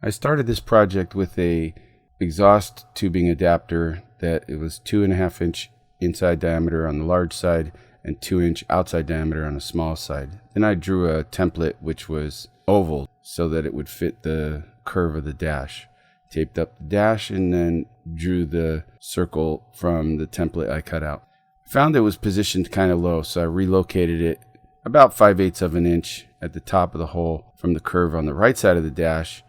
I started this project with a exhaust tubing adapter that it was 2.5 inch inside diameter on the large side and 2-inch outside diameter on the small side. Then I drew a template which was oval so that it would fit the curve of the dash. Taped up the dash and then drew the circle from the template I cut out. I found it was positioned kind of low, so I relocated it about 5/8 of an inch at the top of the hole from the curve on the right side of the dash.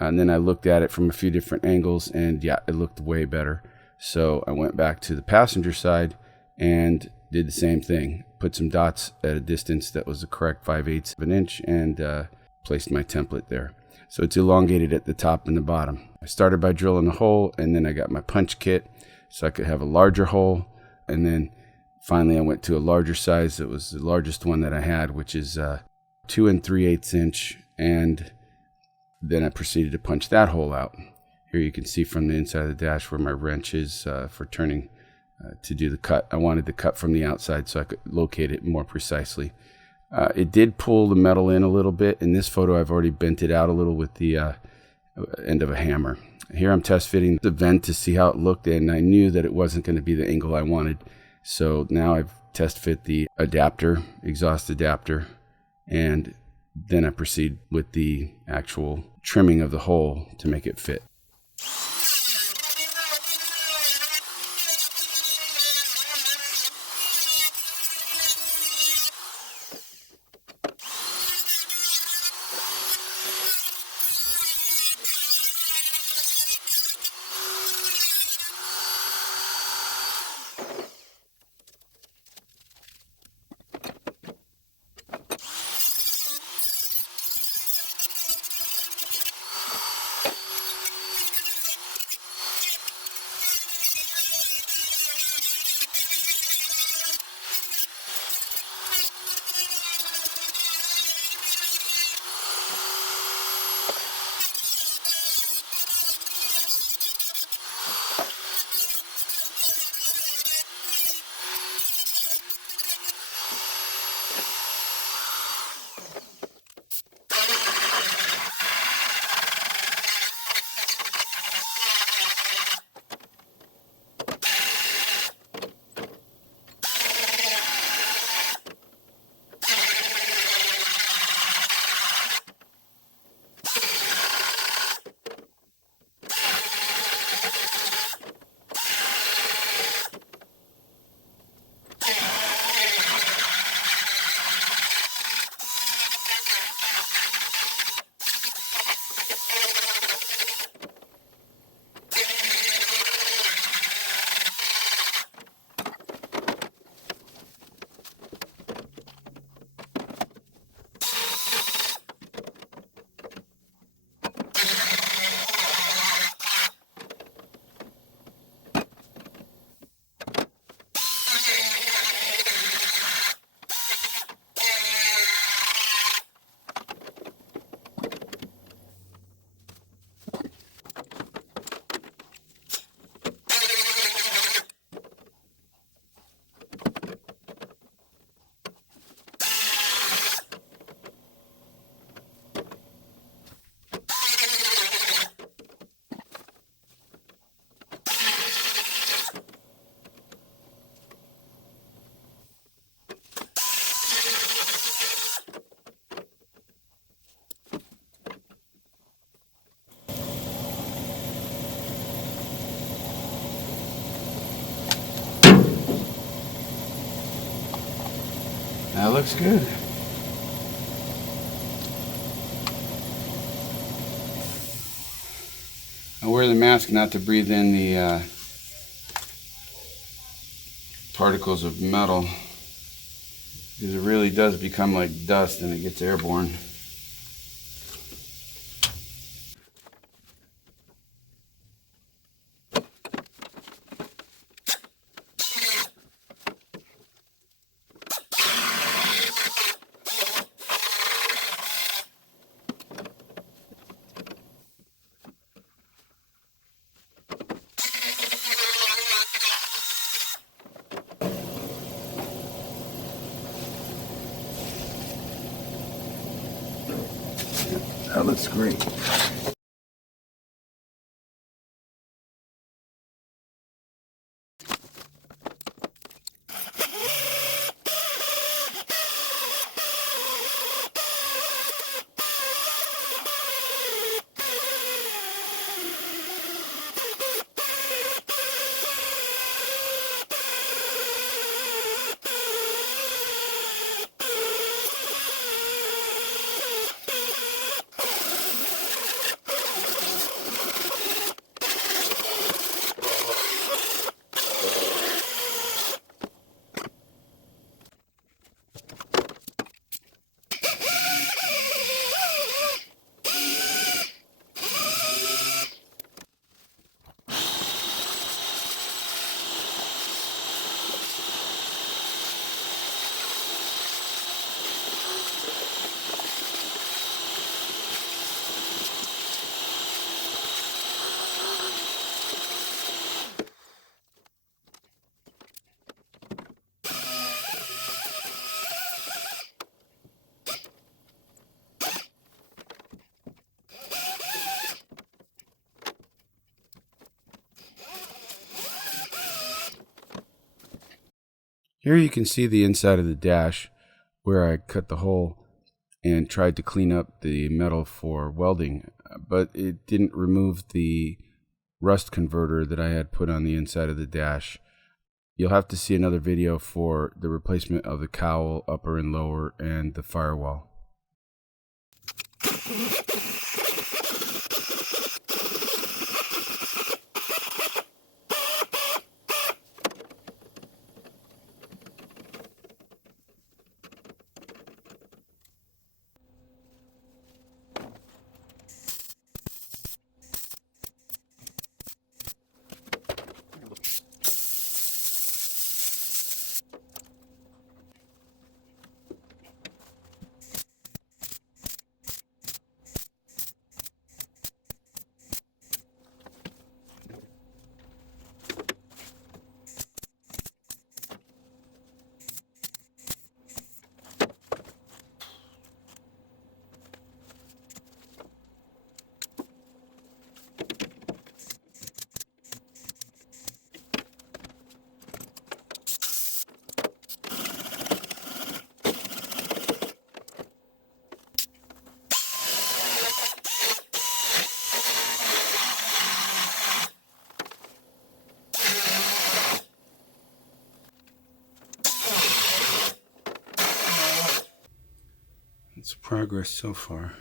And then I looked at it from a few different angles, and yeah, it looked way better. So I went back to the passenger side and did the same thing. Put some dots at a distance that was the correct 5/8 of an inch and placed my template there. So it's elongated at the top and the bottom. I started by drilling a hole, and then I got my punch kit so I could have a larger hole. And then finally I went to a larger size. It was the largest one that I had, which is 2 3/8 inch. And then I proceeded to punch that hole out. Here you can see from the inside of the dash where my wrench is for turning to do the cut. I wanted the cut from the outside so I could locate it more precisely. It did pull the metal in a little bit. In this photo, I've already bent it out a little with the end of a hammer. Here I'm test fitting the vent to see how it looked, and I knew that it wasn't going to be the angle I wanted. So now I've test fit the adapter, exhaust adapter, and then I proceed with the actual trimming of the hole to make it fit. That looks good. I wear the mask not to breathe in the particles of metal, because it really does become like dust and it gets airborne. That looks great. Here you can see the inside of the dash where I cut the hole and tried to clean up the metal for welding, but it didn't remove the rust converter that I had put on the inside of the dash. You'll have to see another video for the replacement of the cowl, upper and lower, and the firewall. It's progress so far.